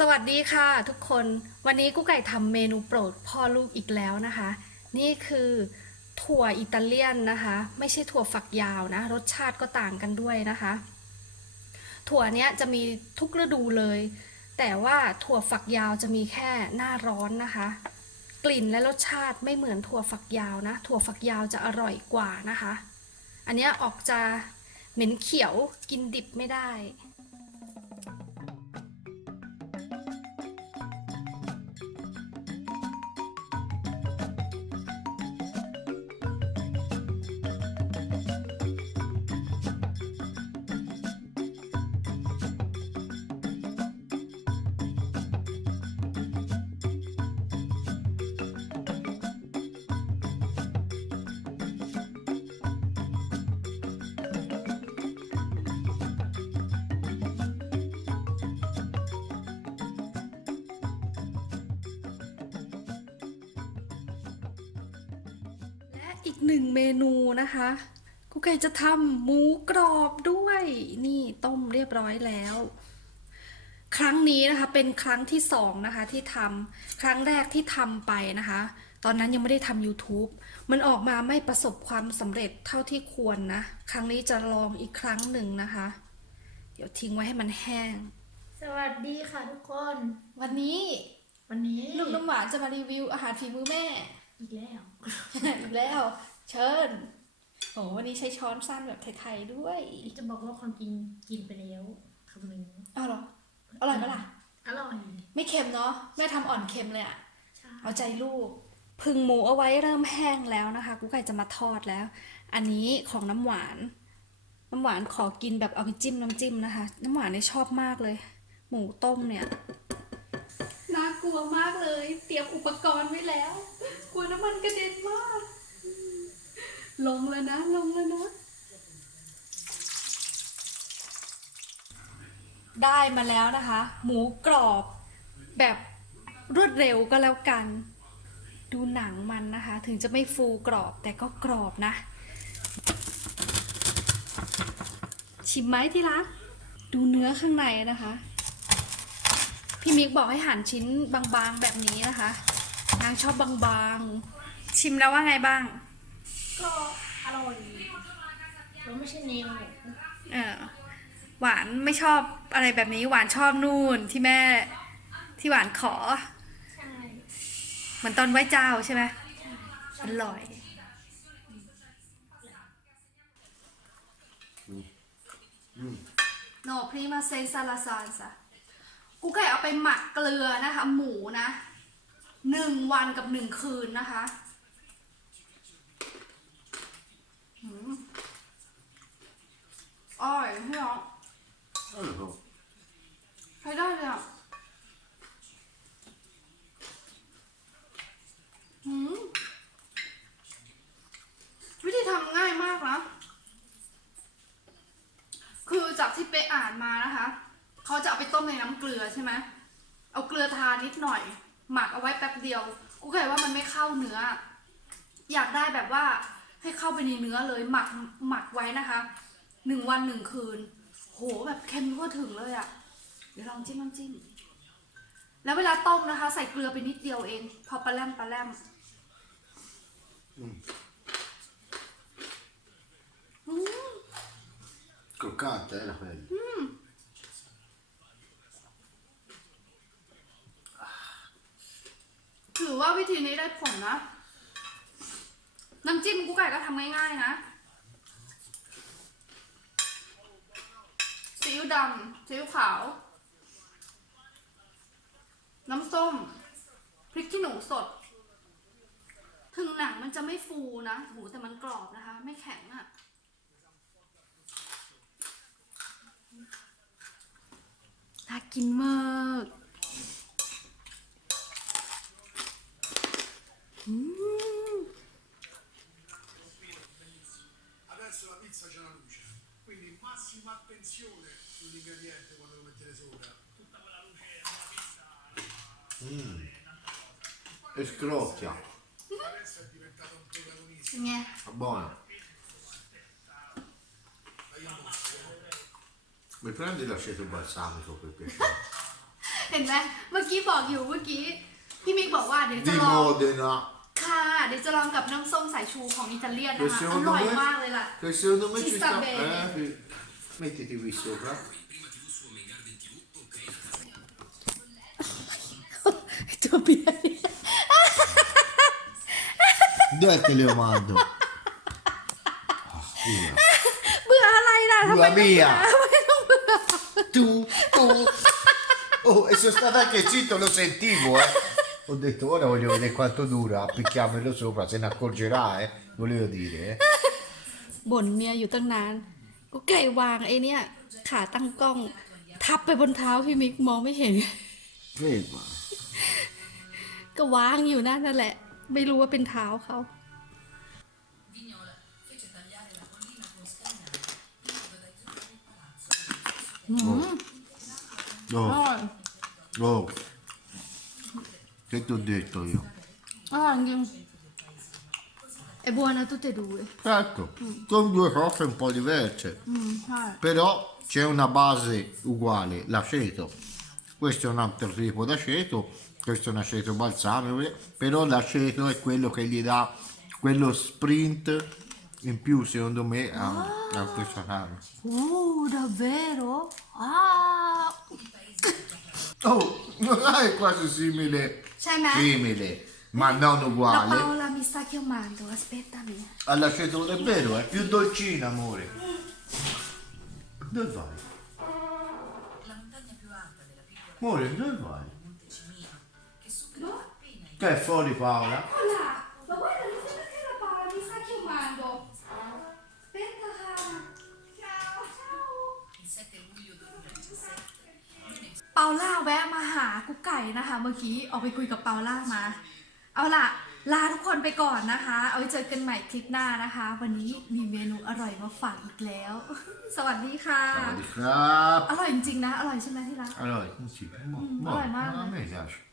สวัสดีค่ะทุกคนวันนี้กุ๊กไก่ทำเมนูโปรดพ่อลูกอีกแล้วนะคะ นี่คือถั่วอิตาเลียนนะคะ ไม่ใช่ถั่วฝักยาวนะ รสชาติก็ต่างกันด้วยนะคะ ถั่วเนี้ยจะมีทุกฤดูเลย แต่ว่าถั่วฝักยาวจะมีแค่หน้าร้อนนะคะ กลิ่นและรสชาติไม่เหมือนถั่วฝักยาวนะ ถั่วฝักยาวจะอร่อยกว่านะคะ อันเนี้ยออกจะเหม็นเขียวกินดิบไม่ได้ อีกหนึ่งเมนูนะคะกุ๊กไก่จะทำหมูกรอบด้วย นี่ต้มเรียบร้อยแล้ว ครั้งนี้นะคะเป็นครั้งที่สองนะคะที่ทำครั้งแรกที่ทำไปนะคะ ตอนนั้นยังไม่ได้ทำ YouTube มันออกมาไม่ประสบความสำเร็จเท่าที่ควรนะ ครั้งนี้จะลองอีกครั้งหนึ่งนะคะ เดี๋ยวทิ้งไว้ให้มันแห้ง สวัสดีค่ะทุกคน วันนี้ วันนี้ลูกน้ำหวานจะมารีวิวอาหารฝีมือแม่ อีกแล้ว อีกแล้ว เชิญโอ้วันนี้ใช้ช้อนสั้นแบบไทยๆด้วย จะบอกว่าความจริงกินไปแล้วคำนึงอ้าวเหรอ อร่อยปะล่ะ อร่อย ไม่เค็มเนาะแม่ทำอ่อนเค็มเลยอะใช่เอาใจลูก พึงหมูเอาไว้เริ่มแห้งแล้วนะคะกูไก่จะมาทอดแล้ว อันนี้ของน้ำหวาน น้ำหวานขอกินแบบเอาไปจิ้มน้ำจิ้มนะคะ น้ำหวานเนี่ยชอบมากเลย หมูต้มเนี่ยน่า กลัวมากเลย เตรียมอุปกรณ์ไว้แล้ว กลัวน้ำมันกระเด็นมาก ลงแล้วนะ ลงแล้วนะ ได้มาแล้วนะคะ หมูกรอบแบบรวดเร็วก็แล้วกัน ดูหนังมันนะคะ ถึงจะไม่ฟูกรอบแต่ก็กรอบนะ ชิมไหมที่รักดูเนื้อข้างในนะคะ พี่มิกบอกให้หั่นชิ้นบางๆแบบนี้นะคะ นางชอบบางๆ ชิมแล้วว่าไงบ้าง ก็อร่อยแล้วไม่ใช่เนวเออหวานไม่ชอบอะไรแบบนี้ หวานชอบนู่นที่แม่ที่หวานขอ ใช่เหมือนตอนไหว้เจ้าใช่ไหมอร่อยโนพรีม กูไก่เอาไปหมักเกลือนะคะ หมูนะหนึ่งวันกับหนึ่งคืนนะคะหืมอร่อยพี่น้อง Allora, ใช้ได้เลยอะหืมวิธีทำง่ายมากนะ คือจากที่ไปอ่านมานะคะ เขาจะเอาไปต้ม ในน้ำเกลือใช่ไหมเอาเกลือทานิดหน่อย หมักเอาไว้แป๊บเดียว กูเคยว่ามันไม่เข้าเนื้อ อยากได้แบบว่าให้เข้าไปในเนื้อเลยหมักหมักไว้นะคะหนึ่งวันหนึ่งคืน โหแบบเค็มทั่วถึงเลยอะ่ะ เดี๋ยวลองจิ้มน้ำจิ้มแล้วเวลาต้มนะคะ ใส่เกลือไปนิดเดียวเอง พอปลาแรมปลาแรมอืม croccante eh, la pelle. ถือว่าวิธีนี้ได้ผลนะ น้ำจิ้มกุ๊กไก่ก็ทำง่ายๆนะซีอิ๊วดำซีอิ๊วขาว น้ำส้ม พริกขี้หนูสด ถึงหนังมันจะไม่ฟูนะโหแต่มันกรอบนะคะ ไม่แข็งอะ่ะน่ากินมาก ป็นไง Buona. Mi prendi l'aceto balsamico per piacere? เห็นไหมเมื่อกี้บอกอยู่เมื่อกี้ พี่มิกบอกว่าเดี๋ยวจะ Di ลอง Modena. ค่ะ เดี๋ยวจะลองกับน้ำส้มสายชูของอิตาเลียน Che นะคะอ secondo ร่อย me- มากเลยล่ะ Che secondo me Ci ci sta sta... bene. Eh, che- mettiti qui sopra. ตัวเบียร์ Dove te le mando? เบื่ออะไรล่ะทำไม Tua mia. ไม่ต้องเบื่อ Tu, tu. Oh, e sono stato anche zitto, lo sentivo, eh. Ho detto, ora voglio vedere quanto dura, appicchiamelo sopra, se ne accorgerà, eh. Volevo dire, eh. บ่นเมียอยู่ตั้งนานกูไก่วางไอ้เนี่ยขาตั้งกล้อง ทับไปบนเท้าพี่มิกมองไม่เห็น Ferma. ก็วางอยู่นั่นนั่นแหละ ไม่รู้ว่าเป็นเท้าเขา Oh, oh. Che ti ho detto io? อร่อยจริงไอ้บัวนะตุเตดูเลย Certo, sono due cose un po' diverse. อืมใช่ Però c'è una base uguale, l'aceto. Questo è un altro tipo d'aceto, questo è un aceto balsamico, però l'aceto è quello che gli dà quello sprint in più secondo me a, a questa carne. โอ้ดาเวโรอ้า Oh, non è quasi simile, ใช่ไหม simile, ma non เราเปา uguale. ลามิซาเคียวมันตัวสเปตตาเมีย All'aceto è vero, è più dolcina, amore. Dove vai? Amore, dove vai? Che è fuori Paola? Hola, ma guarda, mi sembra che la Paola mi sta chiamando. Aspetta, cara. Ciao, ciao. เปาล่าแวะมาหากุ๊กไก่นะคะ เมื่อกี้ออกไปคุยกับเปาล่ามา เอาล่ะ ลาทุกคนไปก่อนนะคะ เอาไว้เจอกันใหม่คลิปหน้านะคะ วันนี้มีเมนูอร่อยมาฝากอีกแล้ว สวัสดีค่ะ Ciao di crap. อร่อยจริงๆนะ อร่อยใช่ไหมที่รัก Allora, sì, mo, Mm, mo, vabbè, ma- a me piace.